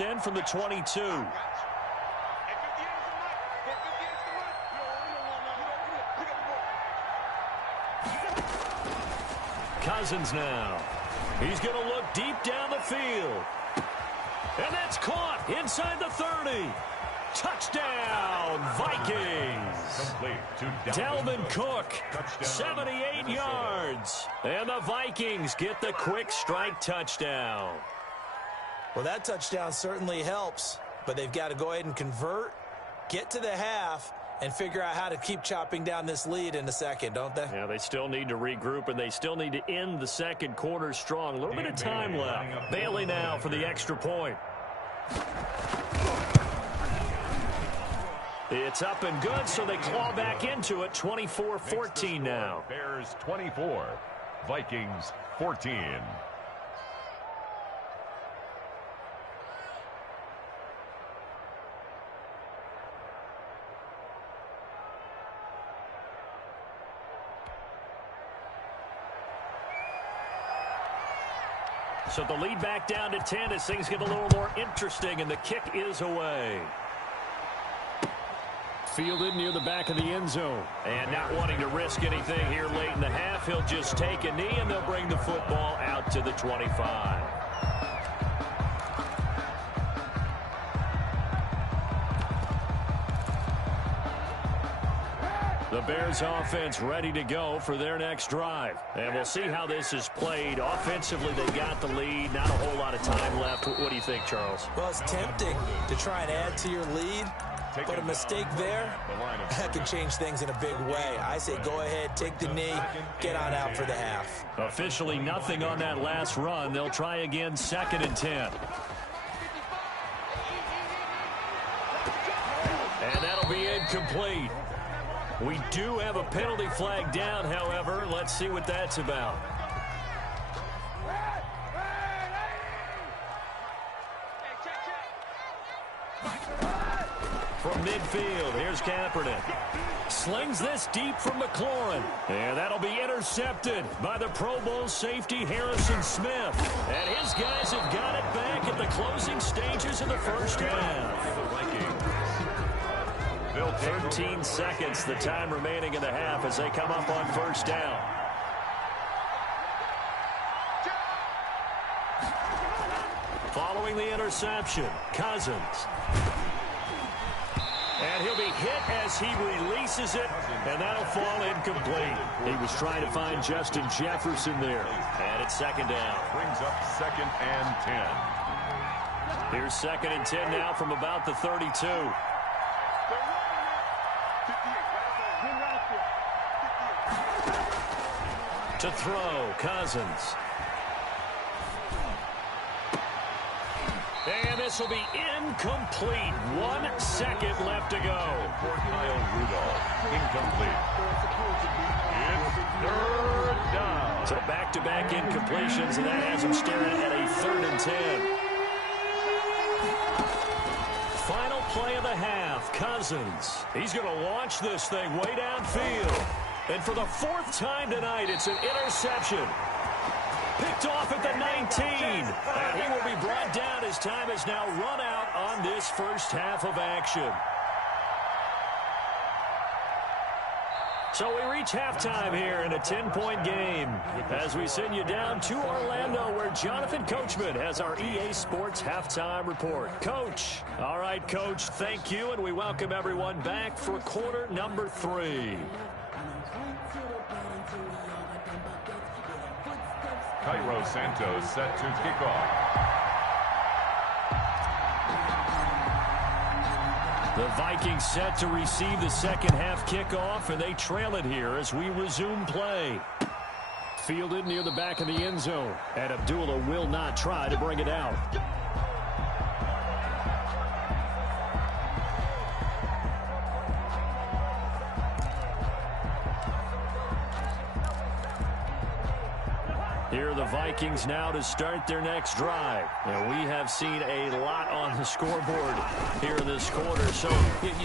send from the 22. Cousins now. He's going to look deep down the field. And that's caught inside the 30. Touchdown, Vikings. Dalvin Cook, 78 yards. And the Vikings get the quick strike touchdown. Well, that touchdown certainly helps, but they've got to go ahead and convert, get to the half, and figure out how to keep chopping down this lead in a second, don't they? Yeah, they still need to regroup, and they still need to end the second quarter strong. A little bit of time left. Bailey now for the extra point. It's up and good, so they claw back into it. 24-14 now. Bears 24, Vikings 14. So the lead back down to 10 as things get a little more interesting, and the kick is away. Fielded near the back of the end zone. And not wanting to risk anything here late in the half, he'll just take a knee, and they'll bring the football out to the 25. The Bears offense ready to go for their next drive. And we'll see how this is played. Offensively, they got the lead. Not a whole lot of time left. What do you think, Charles? Well, it's tempting to try and add to your lead, but a mistake there, that can change things in a big way. I say go ahead, take the knee, get on out for the half. Officially nothing on that last run. They'll try again, 2nd and 10. And that'll be incomplete. We do have a penalty flag down, however. Let's see what that's about. From midfield, here's Kaepernick. Slings this deep from McLaurin. And that'll be intercepted by the Pro Bowl safety Harrison Smith. And his guys have got it back at the closing stages of the first half. 13 seconds, the time remaining in the half as they come up on first down. Following the interception, Cousins. And he'll be hit as he releases it, and that'll fall incomplete. He was trying to find Justin Jefferson there. And it's 2nd down. Brings up 2nd and 10. Here's 2nd and 10 now from about the 32. To throw, Cousins. And this will be incomplete. 1 second left to go. Kyle Rudolph, incomplete. It's 3rd down. So back-to-back incompletions, and that has him staring at a 3rd and 10. Final play of the half, Cousins. He's going to launch this thing way downfield. And for the 4th time tonight, it's an interception. Picked off at the 19. And he will be brought down as time has now run out on this first half of action. So we reach halftime here in a 10-point game as we send you down to Orlando where Jonathan Coachman has our EA Sports halftime report. Coach. All right, Coach, thank you, and we welcome everyone back for quarter number 3. Cairo Santos set to kick off. The Vikings set to receive the second half kickoff, and they trail it here as we resume play. Fielded near the back of the end zone, and Abdullah will not try to bring it out. Here are the Vikings now to start their next drive. And we have seen a lot on the scoreboard here in this quarter. So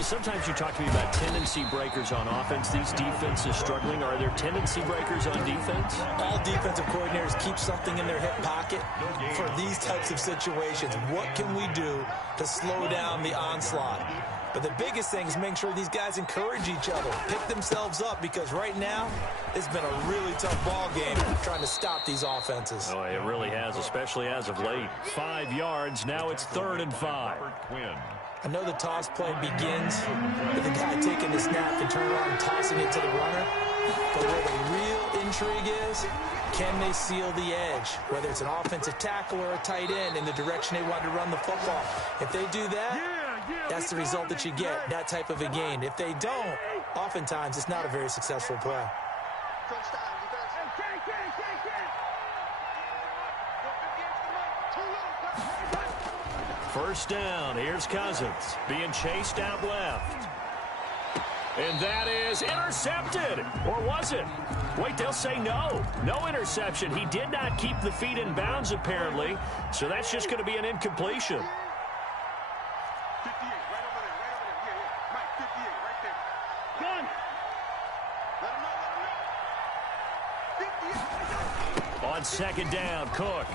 sometimes you talk to me about tendency breakers on offense. These defenses struggling. Are there tendency breakers on defense? All defensive coordinators keep something in their hip pocket for these types of situations. What can we do to slow down the onslaught? But the biggest thing is make sure these guys encourage each other, pick themselves up, because right now it's been a really tough ball game trying to stop these offenses. Oh, it really has, especially as of late. 5 yards. Now it's 3rd and 5. I know the toss play begins with the guy taking the snap and turn around and tossing it to the runner. But where the real intrigue is, can they seal the edge? Whether it's an offensive tackle or a tight end in the direction they want to run the football. If they do that, that's the result that you get, that type of a gain. If they don't, oftentimes it's not a very successful play. First down. Here's Cousins being chased out left. And that is intercepted. Or was it? Wait, they'll say no. No interception. He did not keep the feet in bounds, apparently. So that's just going to be an incompletion. On second down, Cook.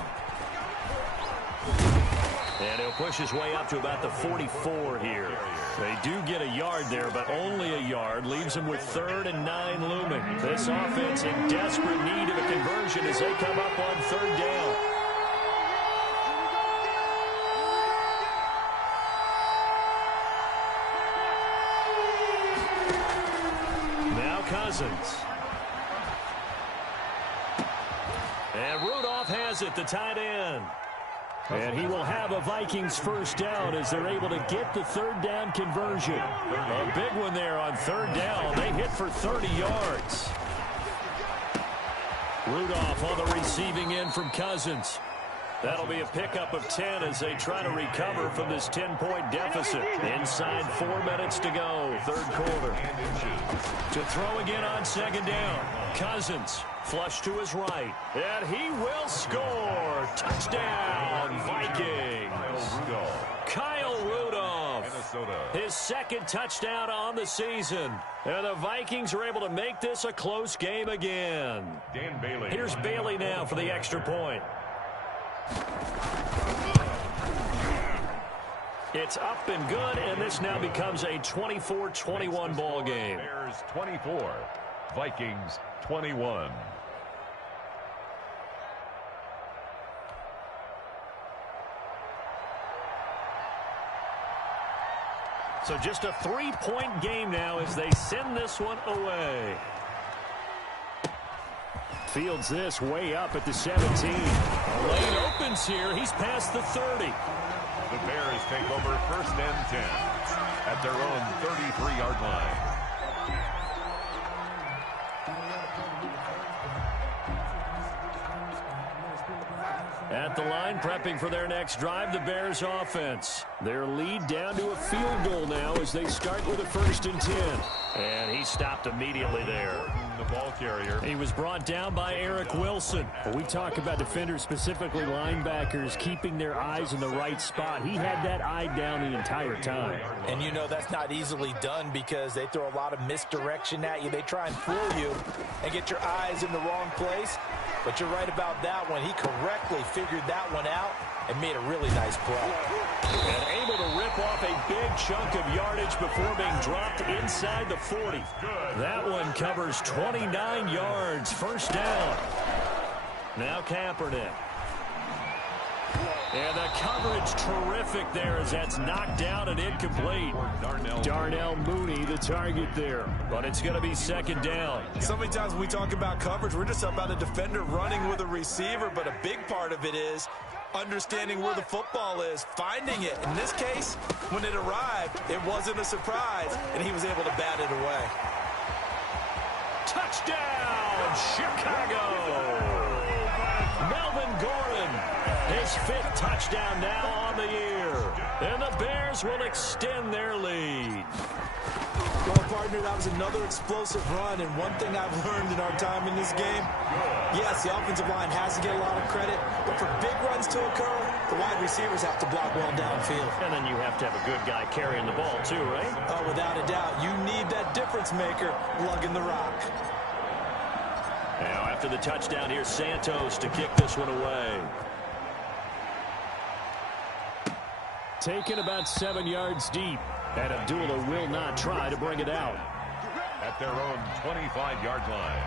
And he'll push his way up to about the 44 here. They do get a yard there, but only a yard. Leaves them with 3rd and 9 looming. This offense in desperate need of a conversion as they come up on 3rd down. Now Cousins. And Rudolph has it, the tight end. And he will have a Vikings first down as they're able to get the 3rd down conversion. A big one there on 3rd down. They hit for 30 yards. Rudolph on the receiving end from Cousins. That'll be a pickup of 10 as they try to recover from this 10-point deficit. Inside 4 minutes to go, 3rd quarter. To throw again on 2nd down. Cousins flush to his right. And he will score. Touchdown, Vikings. Kyle Rudolph. His 2nd touchdown on the season. And the Vikings are able to make this a close game again. Here's Bailey now for the extra point. It's up and good, and this now becomes a 24-21 ball game. Bears 24, Vikings 21. So just a 3-point game now as they send this one away. Fields this way up at the 17. Lane opens here. He's past the 30. The Bears take over 1st and 10 at their own 33-yard line. At the line, prepping for their next drive, the Bears offense. Their lead down to a field goal now as they start with a 1st and 10. And he stopped immediately there. The ball carrier. He was brought down by Eric Wilson. We talk about defenders, specifically linebackers, keeping their eyes in the right spot. He had that eye down the entire time. And you know that's not easily done because they throw a lot of misdirection at you. They try and fool you and get your eyes in the wrong place. But you're right about that one. He correctly figured that one out and made a really nice play. And able to rip off a big chunk of yardage before being dropped inside the 40. That one covers 29 yards. 1st down. Now Kaepernick. And the coverage terrific there as that's knocked down and incomplete. Darnell Mooney, the target there. But it's going to be 2nd down. So many times when we talk about coverage, we're just about a defender running with a receiver, but a big part of it is understanding where the football is, finding it. In this case, when it arrived, it wasn't a surprise, and he was able to bat it away. Touchdown, Chicago! Melvin Gordon, his 5th touchdown now on the year. And the Bears will extend their lead. Well, partner, that was another explosive run, and one thing I've learned in our time in this game, yes, the offensive line has to get a lot of credit, but for big runs to occur, The wide receivers have to block well downfield. And then you have to have a good guy carrying the ball too, right? Oh, without a doubt. You need that difference maker lugging the rock. Now after the touchdown, here's Santos to kick this one away. Taken about 7 yards deep. And Abdullah will not try to bring it out. At their own 25-yard line.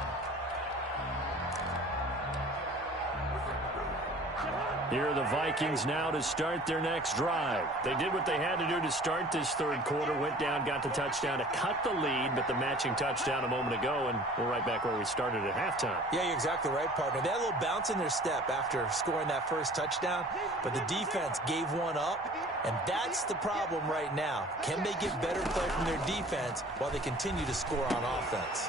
Here are the Vikings now to start their next drive. They did what they had to do to start this third quarter, went down, got the touchdown to cut the lead, but the matching touchdown a moment ago, and we're right back where we started at halftime. Yeah, you're exactly right, partner. They had a little bounce in their step after scoring that first touchdown, but the defense gave one up, and that's the problem right now. Can they get better play from their defense while they continue to score on offense?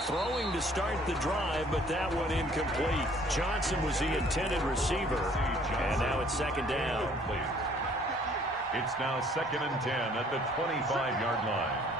Throwing to start the drive, but that one incomplete. Johnson was the intended receiver, and now it's second down. It's now 2nd and 10 at the 25-yard line.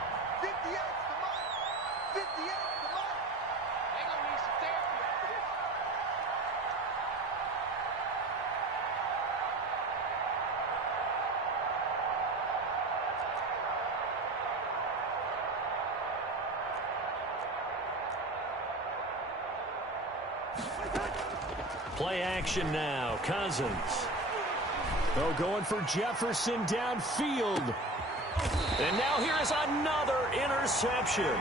Play action now. Cousins. Oh, going for Jefferson downfield. And now here is another interception.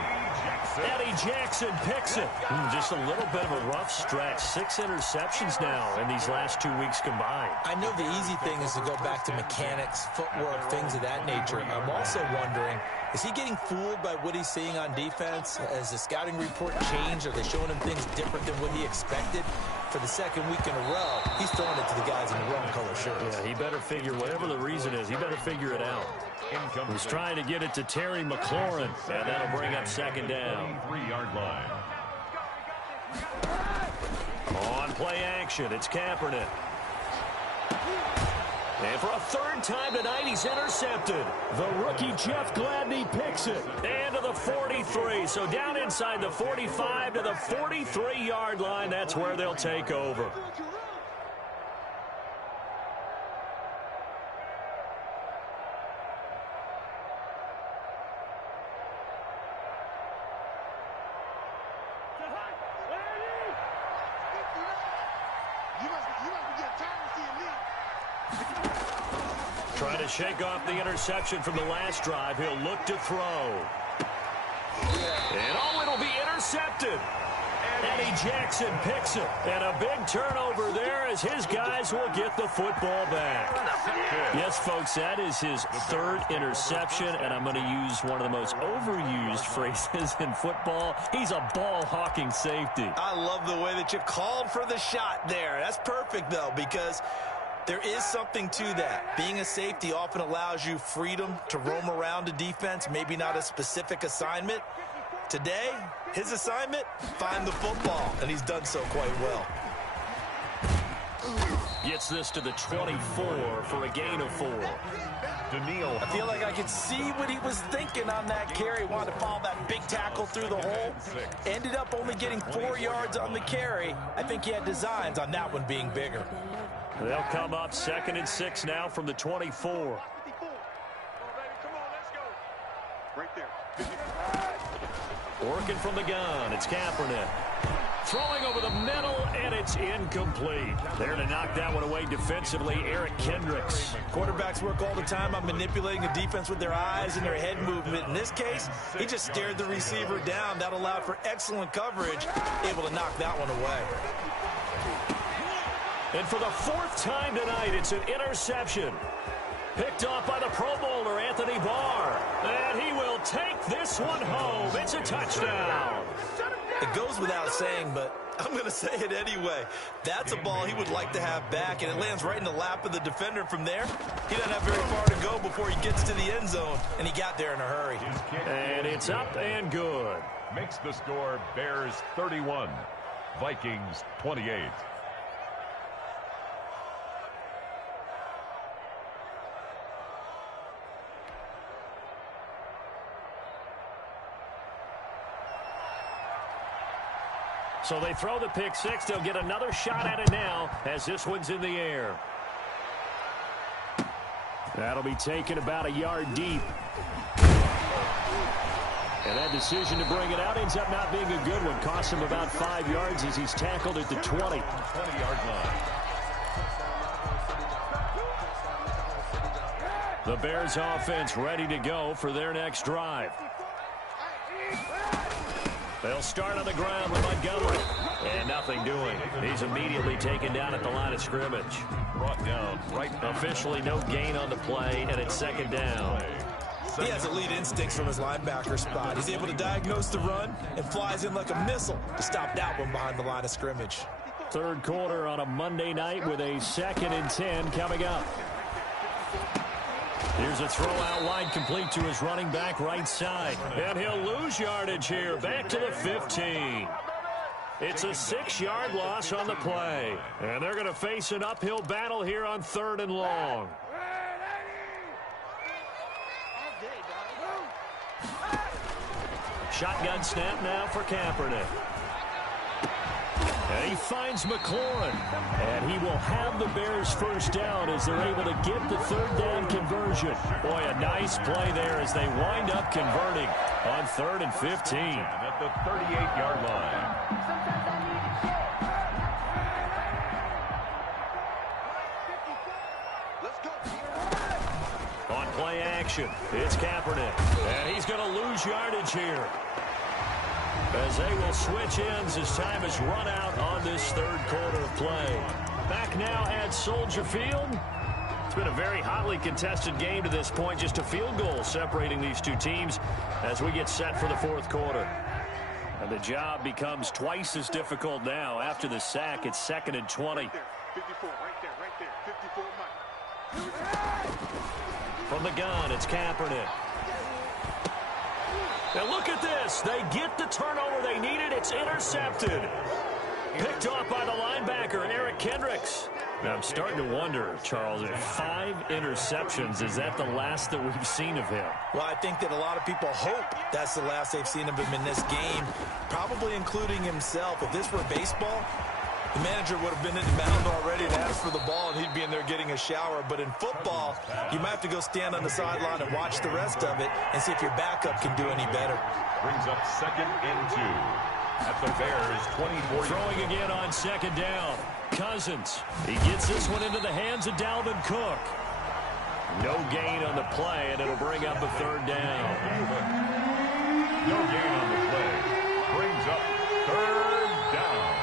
Eddie Jackson picks it. Just a little bit of a rough stretch. 6 interceptions now in these last 2 weeks combined. I know the easy thing is to go back to mechanics, footwork, things of that nature. I'm also wondering, is he getting fooled by what he's seeing on defense? Has the scouting report changed? Are they showing him things different than what he expected? For the second week in a row, he's throwing it to the guys in the wrong color shirts. Yeah, he better figure, whatever the reason is, he better figure it out. He's trying to get it to Terry McLaurin, and that'll bring up second down. 3-yard line. On play action, it's Kaepernick. And for a third time tonight, he's intercepted. The rookie Jeff Gladney picks it. And to the 43. So down inside the 45 to the 43-yard line. That's where they'll take over. Trying to shake off the interception from the last drive. He'll look to throw. And oh, it'll be intercepted. Eddie Jackson picks it. And a big turnover there as his guys will get the football back. Yes, folks, that is his third interception, and I'm going to use one of the most overused phrases in football. He's a ball-hawking safety. I love the way that you called for the shot there. That's perfect, though, because there is something to that. Being a safety often allows you freedom to roam around a defense, maybe not a specific assignment. Today, his assignment, find the football, and he's done so quite well. Gets this to the 24 for a gain of 4. I feel like I could see what he was thinking on that carry. Wanted to follow that big tackle through the hole. Ended up only getting 4 yards on the carry. I think he had designs on that one being bigger. They'll come up 2nd and 6 now from the 24. Working from the gun, it's Kaepernick. Throwing over the middle, and it's incomplete. There to knock that one away defensively, Eric Kendricks. Quarterbacks work all the time on manipulating the defense with their eyes and their head movement. In this case, he just stared the receiver down. That allowed for excellent coverage, able to knock that one away. And for the 4th time tonight, it's an interception. Picked off by the Pro Bowler, Anthony Barr. And he will take this one home. It's a touchdown. It goes without saying, but I'm going to say it anyway. That's a ball he would like to have back, and it lands right in the lap of the defender from there. He doesn't have very far to go before he gets to the end zone, and he got there in a hurry. And it's up and good. Makes the score Bears 31, Vikings 28. So they throw the pick six. They'll get another shot at it now as this one's in the air. That'll be taken about a yard deep. And that decision to bring it out ends up not being a good one. Costs him about 5 yards as he's tackled at the 20. 20-yard line. The Bears offense ready to go for their next drive. They'll start on the ground with Montgomery. And nothing doing. He's immediately taken down at the line of scrimmage. Brought down right. Officially no gain on the play, and it's second down. He has elite instincts from his linebacker spot. He's able to diagnose the run and flies in like a missile to stop that one behind the line of scrimmage. Third quarter on a Monday night with a 2nd and 10 coming up. Here's a throw out wide, complete to his running back right side. And he'll lose yardage here, back to the 15. It's a 6-yard loss on the play. And they're going to face an uphill battle here on 3rd and long. Shotgun snap now for Kaepernick. And he finds McLaurin. And he will have the Bears first down as they're able to get the 3rd down conversion. Boy, a nice play there as they wind up converting on 3rd and 15. At the 38-yard line. On play action, it's Kaepernick. And he's going to lose yardage here, as they will switch ends as time has run out on this 3rd quarter of play. Back now at Soldier Field. It's been a very hotly contested game to this point. Just a field goal separating these two teams as we get set for the 4th quarter. And the job becomes twice as difficult now. After the sack, it's 2nd and 20. 54, right there, 54, Mike. From the gun, it's Kaepernick. Now look at this. They get the turnover they needed. It's intercepted. Picked off by the linebacker, Eric Kendricks. Now I'm starting to wonder, Charles, if 5 interceptions, is that the last that we've seen of him? Well, I think that a lot of people hope that's the last they've seen of him in this game, probably including himself. If this were baseball, the manager would have been in the mound already to ask for the ball, and he'd be in there getting a shower. But in football, you might have to go stand on the sideline and watch the rest of it and see if your backup can do any better. Brings up 2nd and 2 at the Bears' 24. Throwing again on 2nd down. Cousins. He gets this one into the hands of Dalvin Cook. No gain on the play, and it'll bring up a 3rd down. No gain on the play. Brings up 3rd down.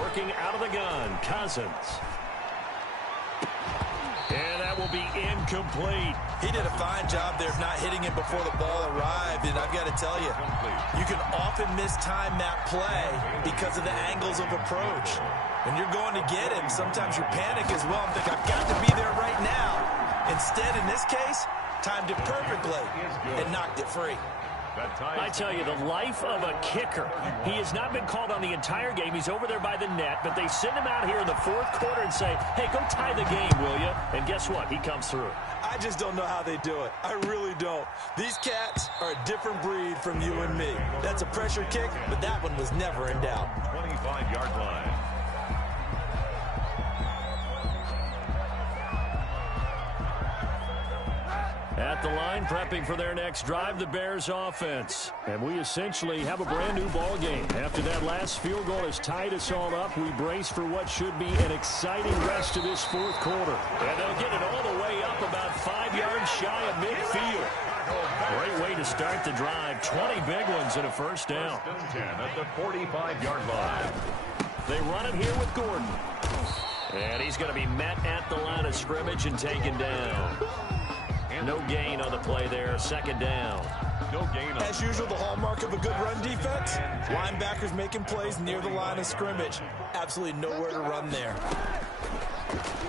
Working out of the gun, Cousins. And that will be incomplete. He did a fine job there of not hitting it before the ball arrived, and I've got to tell you, you can often mistime that play because of the angles of approach. When you're going to get him, sometimes you panic as well and think, I've got to be there right now. Instead, in this case, timed it perfectly and knocked it free. I tell you, the life of a kicker. He has not been called on the entire game. He's over there by the net, but they send him out here in the 4th quarter and say, hey, go tie the game, will you? And guess what? He comes through. I just don't know how they do it. I really don't. These cats are a different breed from you and me. That's a pressure kick, but that one was never in doubt. 25-yard line. At the line, prepping for their next drive, the Bears offense. And we essentially have a brand-new ball game. After that last field goal has tied us all up, we brace for what should be an exciting rest of this 4th quarter. And they'll get it all the way up about 5 yards shy of midfield. Great way to start the drive. 20 big ones and a 1st down. 10 at the 45-yard line. They run it here with Gordon. And he's going to be met at the line of scrimmage and taken down. No gain on the play there, 2nd down. No gain on. As usual, the hallmark of a good run defense, linebackers making plays near the line of scrimmage. Absolutely nowhere to run there.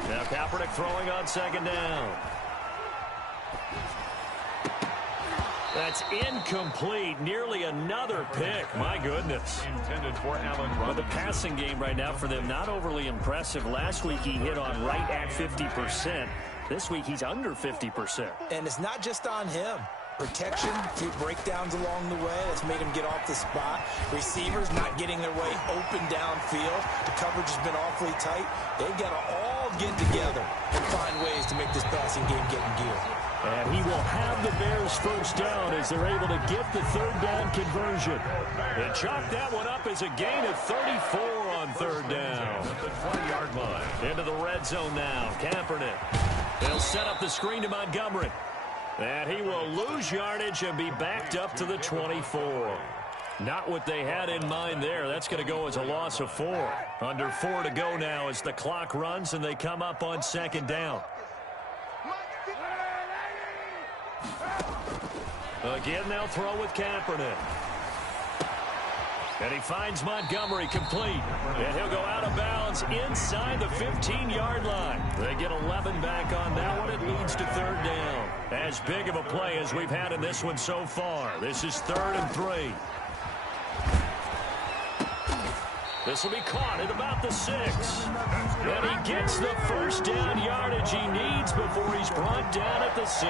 Now Kaepernick throwing on 2nd down. That's incomplete. Nearly another pick. My goodness. Intended for Allen But the Robinson. passing game right now for them, not overly impressive. Last week he hit on right at 50%. This week he's under 50%. And it's not just on him. Protection, a few breakdowns along the way. That's made him get off the spot. Receivers not getting their way open downfield. The coverage has been awfully tight. They've got to all get together and find ways to make this passing game get in gear. And he will have the Bears first down as they're able to get the third down conversion. And chalk that one up as a gain of 34 on third down. The 20-yard line. Into the red zone now. Kaepernick. They'll set up the screen to Montgomery. And he will lose yardage and be backed up to the 24. Not what they had in mind there. That's going to go as a loss of 4. Under 4 to go now as the clock runs and they come up on second down. Again, they'll throw with Kaepernick. And he finds Montgomery complete. And he'll go out of bounds inside the 15-yard line. They get 11 back on that one. It leads to third down. As big of a play as we've had in this one so far. This is 3rd and 3. This will be caught at about the 6. And he gets the first down yardage he needs before he's brought down at the 6.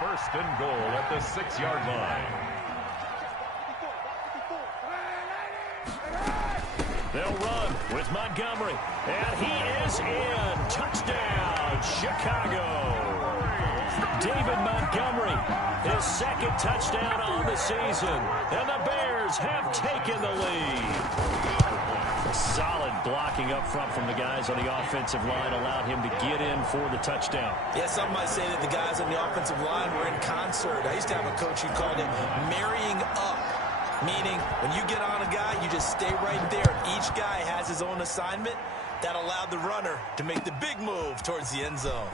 First and goal at the 6-yard line. They'll run with Montgomery. And he is in. Touchdown, Chicago. David Montgomery, his second touchdown on the season. And the Bears have taken the lead. Solid blocking up front from the guys on the offensive line allowed him to get in for the touchdown. Yeah, some might say that the guys on the offensive line were in concert. I used to have a coach who called it marrying up, meaning when you get on a guy, you just stay right there. Each guy has his own assignment. That allowed the runner to make the big move towards the end zone.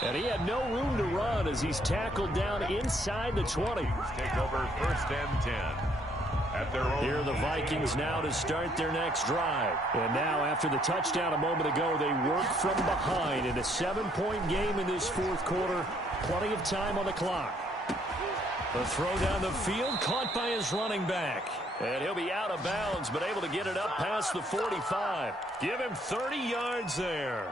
And he had no room to run as he's tackled down inside the 20. Take over 1st and 10. Here are the Vikings now to start their next drive. And now after the touchdown a moment ago, they work from behind in a 7-point game in this 4th quarter. Plenty of time on the clock. The throw down the field caught by his running back. And he'll be out of bounds but able to get it up past the 45. Give him 30 yards there.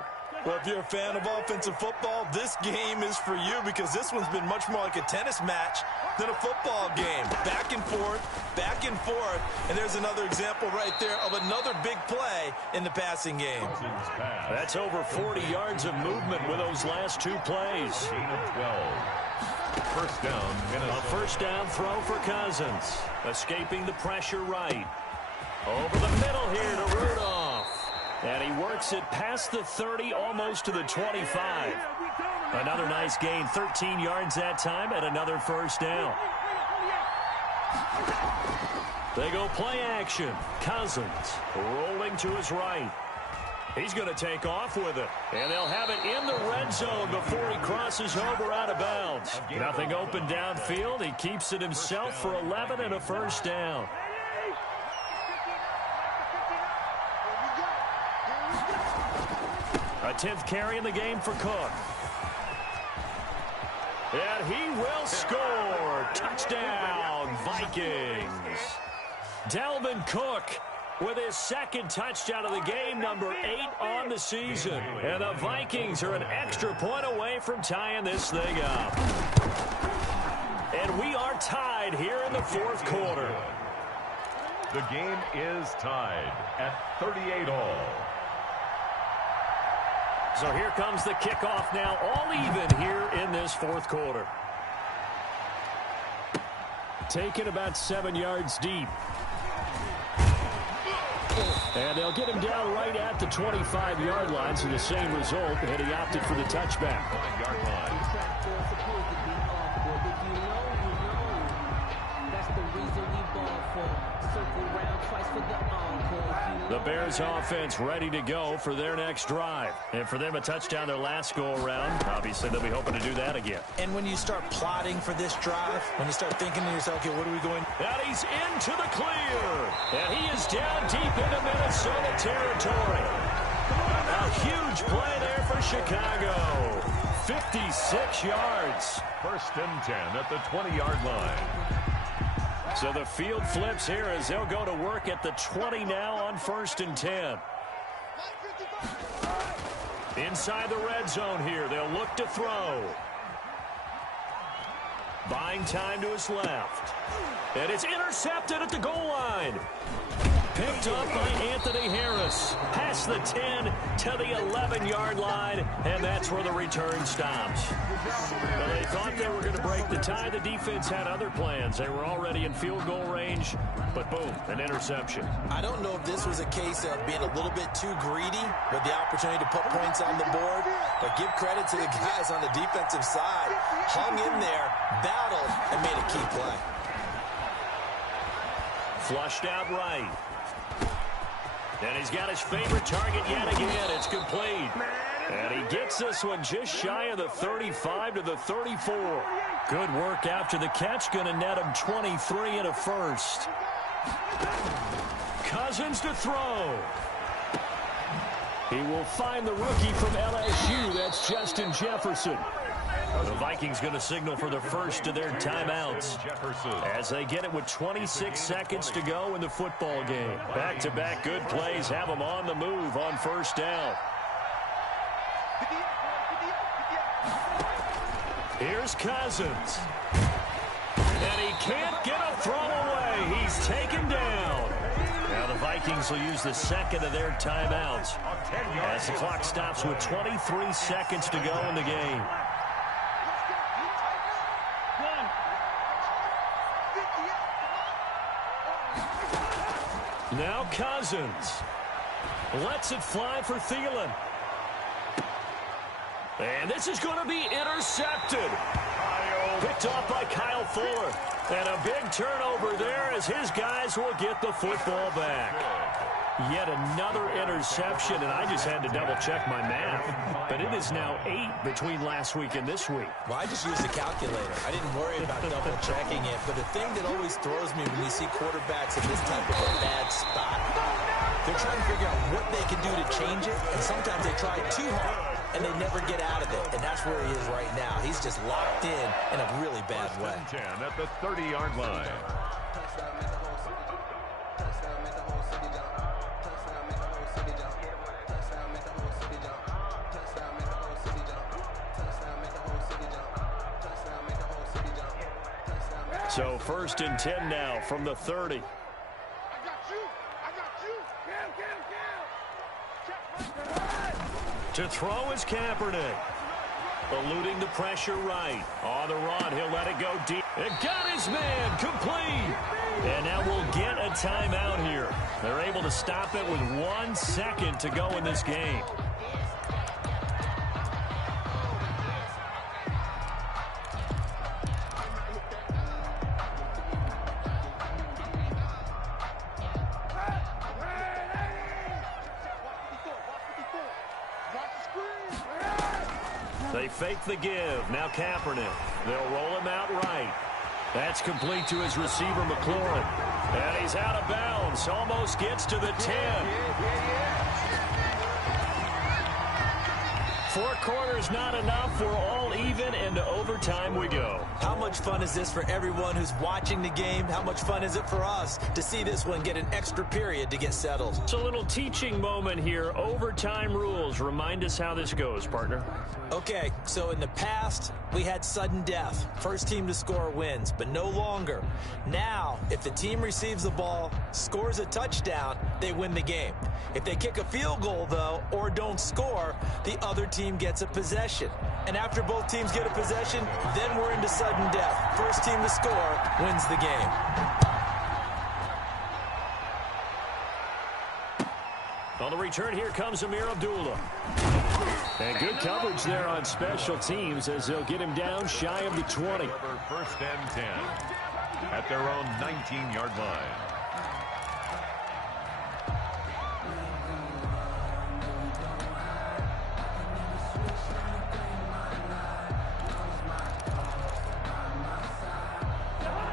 Well, if you're a fan of offensive football, this game is for you because this one's been much more like a tennis match than a football game. Back and forth, and there's another example right there of another big play in the passing game. That's over 40 yards of movement with those last 2 plays. Gain of 12. First down, Minnesota. A first down throw for Cousins. Escaping the pressure right. Over the middle here to Rudolph. And he works it past the 30, almost to the 25. Another nice gain, 13 yards that time, and another first down. They go play action. Cousins rolling to his right. He's going to take off with it. And they'll have it in the red zone before he crosses over out of bounds. Nothing open downfield. He keeps it himself for 11 and a first down. A 10th carry in the game for Cook. And he will score. Touchdown, Vikings. Dalvin Cook with his second touchdown of the game, number 8 on the season. And the Vikings are an extra point away from tying this thing up. And we are tied here in the 4th quarter. The game is tied at 38 all. So here comes the kickoff now, all even here in this 4th quarter. Taken about 7 yards deep. And they'll get him down right at the 25-yard line, so the same result, and he opted for the touchback. 1-yard line. The Bears offense ready to go for their next drive. And for them, a touchdown their last go-around. Obviously, they'll be hoping to do that again. And when you start plotting for this drive, when you start thinking to yourself, okay, what are we going? And he's into the clear. And he is down deep into Minnesota territory. A huge play there for Chicago. 56 yards. First and 10 at the 20-yard line. So the field flips here as they'll go to work at the 20 now on 1st and 10. Inside the red zone here, they'll look to throw. Buying time to his left. And it's intercepted at the goal line. Picked up by Anthony Harris. Past the 10 to the 11-yard line, and that's where the return stops. Now, they thought they were going to break the tie. The defense had other plans. They were already in field goal range, but boom, an interception. I don't know if this was a case of being a little bit too greedy with the opportunity to put points on the board, but give credit to the guys on the defensive side. Hung in there, battled, and made a key play. Flushed out right. And he's got his favorite target yet again. It's complete. And he gets this one just shy of the 35 to the 34. Good work after the catch. Going to net him 23 and a first. Cousins to throw. He will find the rookie from LSU. That's Justin Jefferson. The Vikings going to signal for the first of their timeouts as they get it with 26 seconds to go in the football game. Back-to-back good plays have them on the move on first down. Here's Cousins. And he can't get a throw away. He's taken down. Now the Vikings will use the second of their timeouts as the clock stops with 23 seconds to go in the game. Now Cousins lets it fly for Thielen. And this is going to be intercepted. Picked off by Kyle Fuller. And a big turnover there as his guys will get the football back. Yet another interception, and I just had to double-check my math. But it is now 8 between last week and this week. Well, I just used a calculator. I didn't worry about double-checking it. But the thing that always throws me when you see quarterbacks in this type of a bad spot, they're trying to figure out what they can do to change it, and sometimes they try too hard, and they never get out of it. And that's where he is right now. He's just locked in a really bad way. 10 at the 30-yard line. So first and 10 now from the 30. To throw is Kaepernick. Eluding the pressure right. On the run, he'll let it go deep. It got his man complete. And now we'll get a timeout here. They're able to stop it with 1 second to go in this game. They fake the give. Now Kaepernick. They'll roll him out right. That's complete to his receiver, McLaurin. And he's out of bounds. Almost gets to the 10. 4 quarters not enough. We're all even, and to overtime we go. How much fun is this for everyone who's watching the game? How much fun is it for us to see this one get an extra period to get settled? It's a little teaching moment here. Overtime rules. Remind us how this goes, partner. Okay, so in the past, we had sudden death. First team to score wins, but no longer. Now, if the team receives the ball, scores a touchdown, they win the game. If they kick a field goal, though, or don't score, the other team gets a possession. And after both teams get a possession, then we're into sudden death. First team to score wins the game. On the return, here comes Amir Abdullah. And good coverage there on special teams as they'll get him down shy of the 20. First and 10 at their own 19-yard line.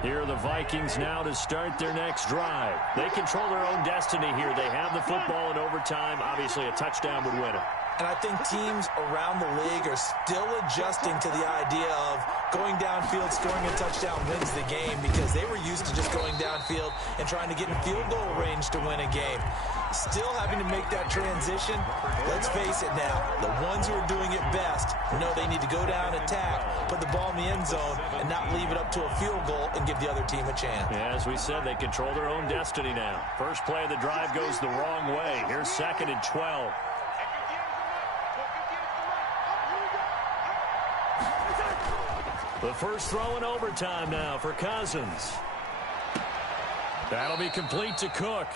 Here are the Vikings now to start their next drive. They control their own destiny here. They have the football in overtime. Obviously, a touchdown would win it. And I think teams around the league are still adjusting to the idea of going downfield, scoring a touchdown wins the game because they were used to just going downfield and trying to get in field goal range to win a game. Still having to make that transition. Let's face it now, the ones who are doing it best know they need to go down, attack, put the ball in the end zone, and not leave it up to a field goal and give the other team a chance. Yeah, as we said, they control their own destiny now. First play of the drive goes the wrong way. Here's 2nd and 12. The first throw in overtime now for Cousins. That'll be complete to Cook.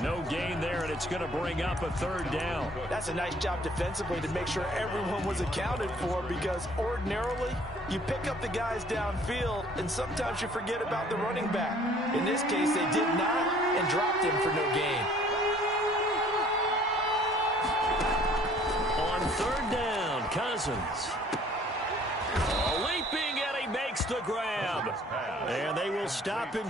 No gain there, and it's going to bring up a 3rd down. That's a nice job defensively to make sure everyone was accounted for, because ordinarily you pick up the guys downfield and sometimes you forget about the running back. In this case, they did not and dropped him for no gain. On 3rd down, Cousins. Leaping, and he makes the grab. And they will stop him.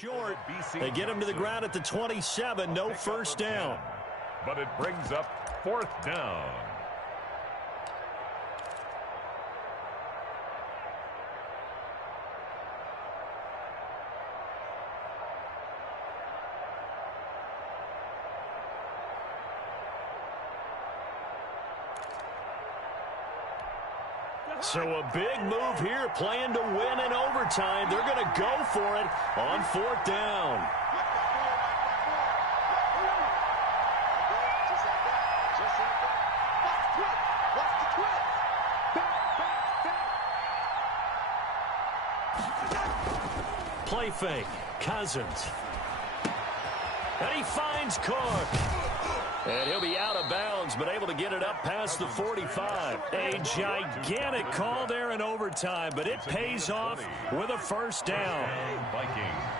Short. They get him to the ground at the 27. No first down. But it brings up 4th down. So a big move here, playing to win in overtime. They're going to go for it on 4th down. Play fake, Cousins. And he finds Cook. And he'll be out of bounds, but able to get it up past the 45. A gigantic call there in overtime, but it pays off with a first down. Vikings.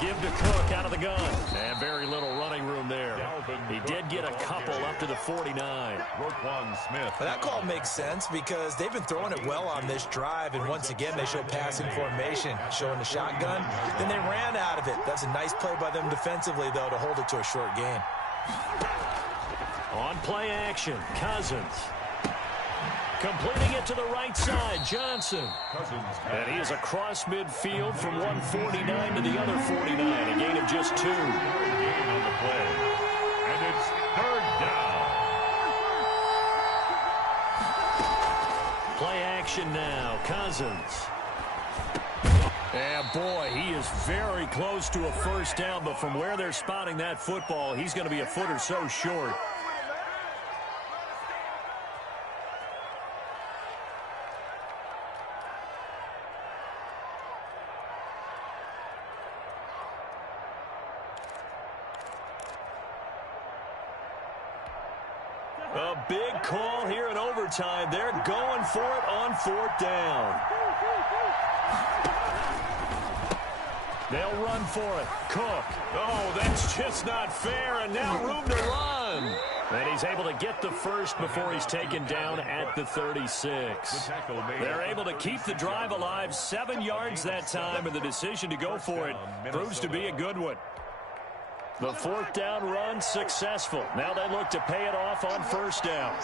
Give to Cook out of the gun. And very little running room there. He did get a couple up to the 49. Smith. Well, that call makes sense because they've been throwing it well on this drive, and once again they show passing formation, showing the shotgun. Then they ran out of it. That's a nice play by them defensively, though, to hold it to a short gain. On play action, Cousins. Completing it to the right side, Johnson. And he is across midfield from 149 to the other 49. A gain of just 2. Gain on the play. And it's 3rd down. Play action now, Cousins. And boy, he is very close to a first down, but from where they're spotting that football, he's going to be a foot or so short. A big call here in overtime. They're going for it on 4th down. They'll run for it. Cook. Oh, that's just not fair, and now room to run. And he's able to get the first before he's taken down at the 36. They're able to keep the drive alive. 7 yards that time, and the decision to go for it proves to be a good one. The 4th down run successful. Now they look to pay it off on first down.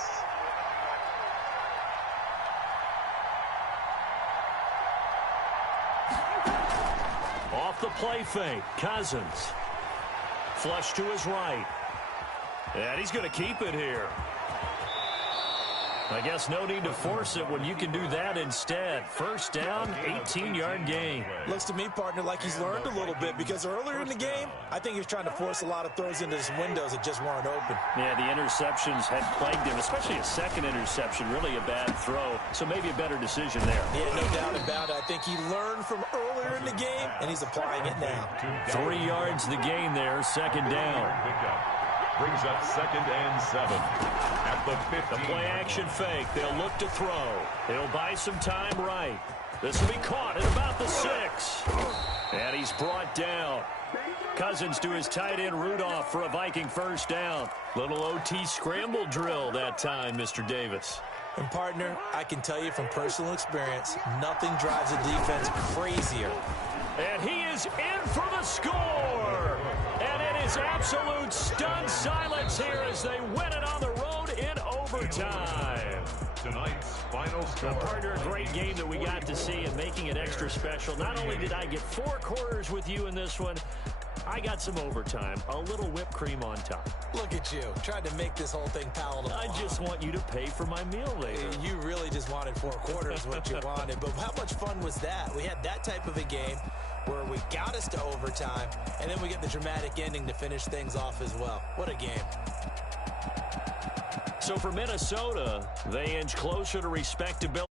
Off the play fake, Cousins. Flush to his right. And he's going to keep it here. I guess no need to force it when you can do that instead. First down, 18-yard gain. Looks to me, partner, like he's learned a little bit because earlier in the game, I think he was trying to force a lot of throws into his windows that just weren't open. Yeah, the interceptions had plagued him, especially a second interception, really a bad throw. So maybe a better decision there. Yeah, no doubt about it. I think he learned from earlier in the game, and he's applying it now. 3 yards the gain there, second down. Brings up 2nd and 7 at the 15. The play-action fake. They'll look to throw. They'll buy some time right. This will be caught at about the 6. And he's brought down. Cousins to his tight end Rudolph for a Viking first down. Little OT scramble drill that time, Mr. Davis. And, partner, I can tell you from personal experience, nothing drives a defense crazier. And he is in for the score. And it is absolute stunned silence here as they win it on the road in overtime. Tonight's final score. Partner, a great game that we got to see and making it extra special. Not only did I get 4 quarters with you in this one, I got some overtime, a little whipped cream on top. Look at you, trying to make this whole thing palatable. I just want you to pay for my meal later. You really just wanted 4 quarters, what you wanted. But how much fun was that? We had that type of a game where we got us to overtime, and then we get the dramatic ending to finish things off as well. What a game. So for Minnesota, they inch closer to respectability.